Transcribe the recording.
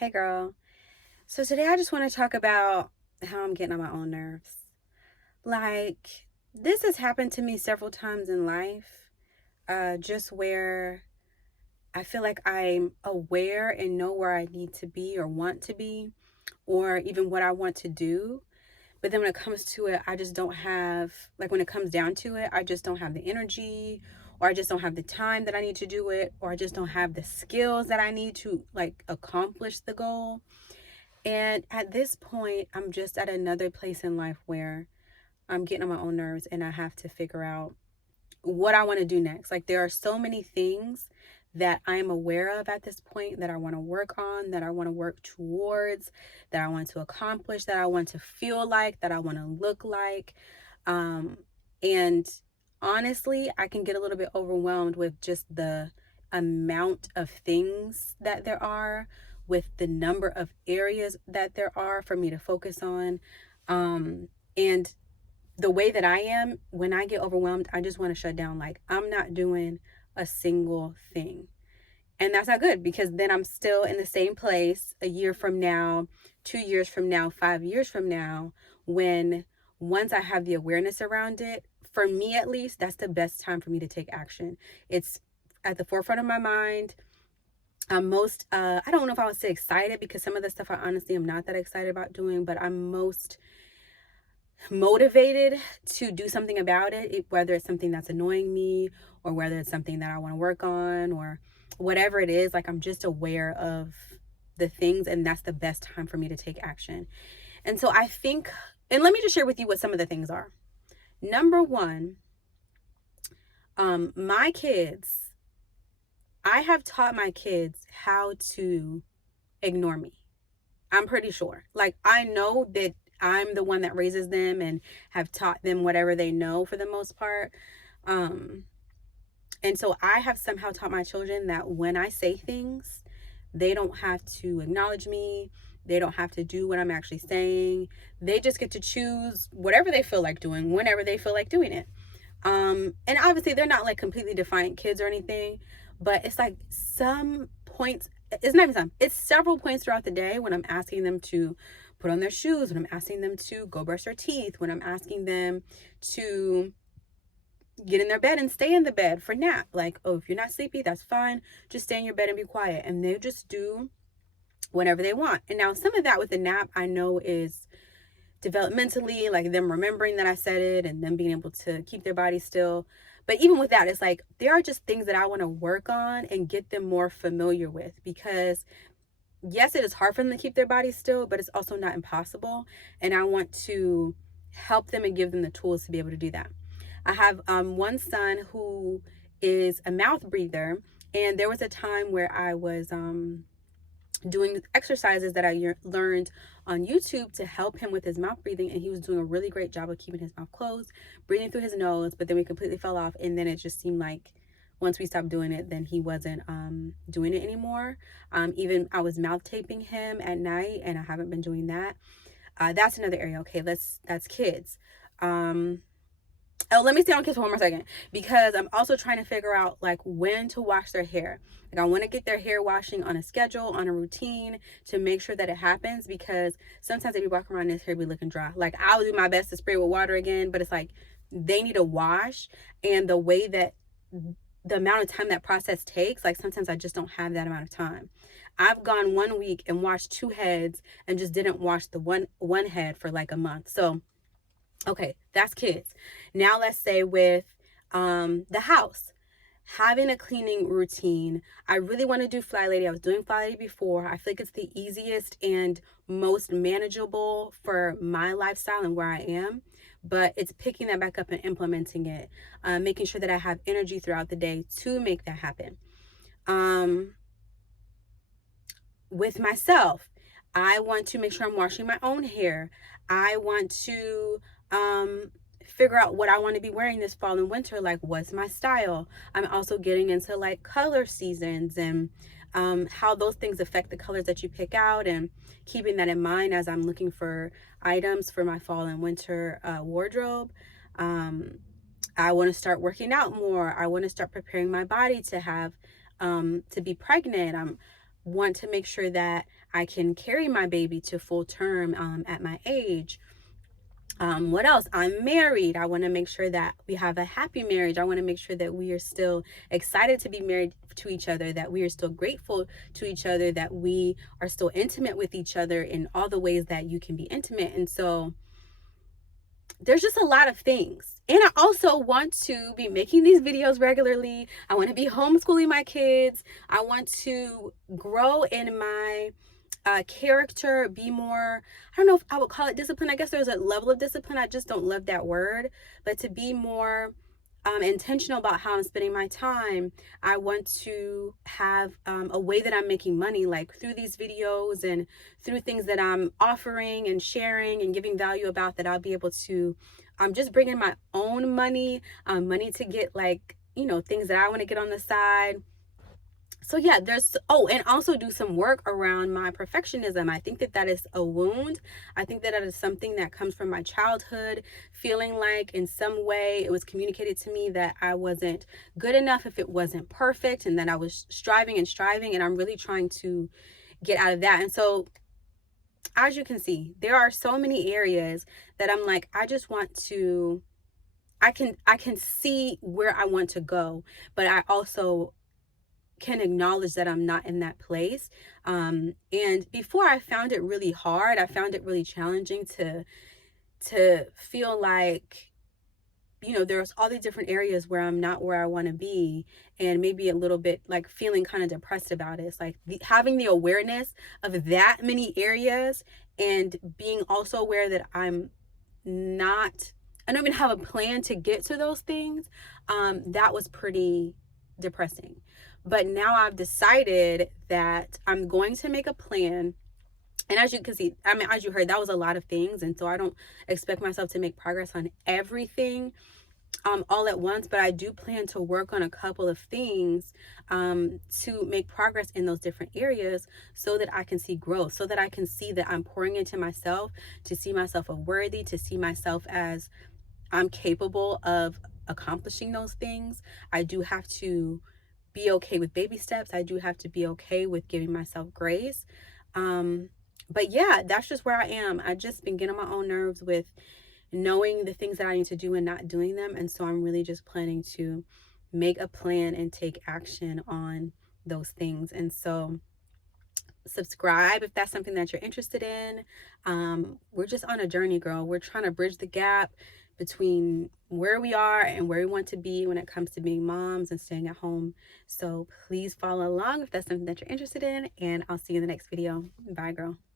Hey girl. So today I just want to talk about how I'm getting on my own nerves. Like, this has happened to me several times in life, just where I feel like I'm aware and know where I need to be or want to be, or even what I want to do. But then when it comes to it, I just don't have, like, when it comes down to it, I just don't have the energy, or I just don't have the time that I need to do it, or I just don't have the skills that I need to, like, accomplish the goal. And at this point, I'm just at another place in life where I'm getting on my own nerves and I have to figure out what I want to do next. Like, there are so many things that I'm aware of at this point that I want to work on, that I want to work towards, that I want to accomplish, that I want to feel like, that I want to look like. Um, and honestly, I can get a little bit overwhelmed with just the amount of things that there are, with the number of areas that there are for me to focus on. And the way that I am, when I get overwhelmed, I just want to shut down. Like, I'm not doing a single thing. And that's not good, because then I'm still in the same place a year from now, 2 years from now, 5 years from now, when once I have the awareness around it, for me at least, that's the best time for me to take action. It's at the forefront of my mind. I'm most, I don't know if I would say excited, because some of the stuff I honestly am not that excited about doing, but I'm most motivated to do something about it, whether it's something that's annoying me or whether it's something that I want to work on or whatever it is. Like, I'm just aware of the things, and that's the best time for me to take action. And so I think, and let me just share with you what some of the things are. Number one, my kids, I have taught my kids how to ignore me. I'm pretty sure. Like, I know that I'm the one that raises them and have taught them whatever they know for the most part. Um, and so I have somehow taught my children that when I say things, they don't have to acknowledge me. They don't have to do what I'm actually saying. They just get to choose whatever they feel like doing, whenever they feel like doing it. And obviously they're not like completely defiant kids or anything, but it's like some points, it's not even some, it's several points throughout the day when I'm asking them to put on their shoes, when I'm asking them to go brush their teeth, when I'm asking them to get in their bed and stay in the bed for nap. Like, oh, if you're not sleepy, that's fine. Just stay in your bed and be quiet. And they just do whatever they want. And now some of that with the nap, I know is developmentally, like them remembering that I said it and them being able to keep their body still. But even with that, it's like there are just things that I want to work on and get them more familiar with, because yes, it is hard for them to keep their body still, but it's also not impossible. And I want to help them and give them the tools to be able to do that. I have one son who is a mouth breather, and there was a time where I was doing exercises that I learned on YouTube to help him with his mouth breathing, and he was doing a really great job of keeping his mouth closed, breathing through his nose. But then we completely fell off, and then it just seemed like once we stopped doing it, then he wasn't doing it anymore. Even I was mouth taping him at night, and I haven't been doing that. That's another area. Okay, that's kids. Oh, let me stay on kids for one more second, because I'm also trying to figure out like when to wash their hair. Like, I want to get their hair washing on a schedule, on a routine, to make sure that it happens, because sometimes they be walking around, this hair be looking dry. Like, I'll do my best to spray with water again, but it's like they need a wash. And the way that the amount of time that process takes, like sometimes I just don't have that amount of time. I've gone 1 week and washed 2 heads and just didn't wash the one head for like a month. So okay, that's kids. Now let's say with the house, having a cleaning routine. I really want to do Fly Lady. I was doing Fly Lady before. I feel like it's the easiest and most manageable for my lifestyle and where I am. But it's picking that back up and implementing it, making sure that I have energy throughout the day to make that happen. With myself, I want to make sure I'm washing my own hair. I want to figure out what I want to be wearing this fall and winter. Like, what's my style? I'm also getting into like color seasons and how those things affect the colors that you pick out, and keeping that in mind as I'm looking for items for my fall and winter wardrobe. I want to start working out more. I want to start preparing my body to have to be pregnant. I want to make sure that I can carry my baby to full term at my age. What else? I'm married. I want to make sure that we have a happy marriage. I want to make sure that we are still excited to be married to each other, that we are still grateful to each other, that we are still intimate with each other in all the ways that you can be intimate. And so there's just a lot of things. And I also want to be making these videos regularly. I want to be homeschooling my kids. I want to grow in my character, be more, I don't know if I would call it discipline. I guess there's a level of discipline. I just don't love that word. But to be more intentional about how I'm spending my time. I want to have a way that I'm making money, like through these videos and through things that I'm offering and sharing and giving value about, that I'll be able to just bring in my own money, money to get, like, you know, things that I want to get on the side. So yeah, there's, oh, and also do some work around my perfectionism. I think that that is a wound. I think that that is something that comes from my childhood, feeling like in some way it was communicated to me that I wasn't good enough if it wasn't perfect, and that I was striving and striving, and I'm really trying to get out of that. And so, as you can see, there are so many areas that I'm like, I just want to, I can see where I want to go, but I also can acknowledge that I'm not in that place. And before, I found it really hard. I found it really challenging to feel like, you know, there's all these different areas where I'm not where I want to be, and maybe a little bit like feeling kind of depressed about it. It's like having the awareness of that many areas, and being also aware that I don't even have a plan to get to those things. That was pretty depressing. But now I've decided that I'm going to make a plan. And as you can see, I mean, as you heard, that was a lot of things. And so I don't expect myself to make progress on everything all at once, but I do plan to work on a couple of things to make progress in those different areas, so that I can see growth, so that I can see that I'm pouring into myself, to see myself as worthy, to see myself as I'm capable of accomplishing those things. I do have to be okay with baby steps. I do have to be okay with giving myself grace. But yeah, that's just where I am. I've just been getting on my own nerves with knowing the things that I need to do and not doing them. And so I'm really just planning to make a plan and take action on those things. And so subscribe if that's something that you're interested in. We're just on a journey, girl. We're trying to bridge the gap between where we are and where we want to be when it comes to being moms and staying at home. So please follow along if that's something that you're interested in, and I'll see you in the next video. Bye, girl.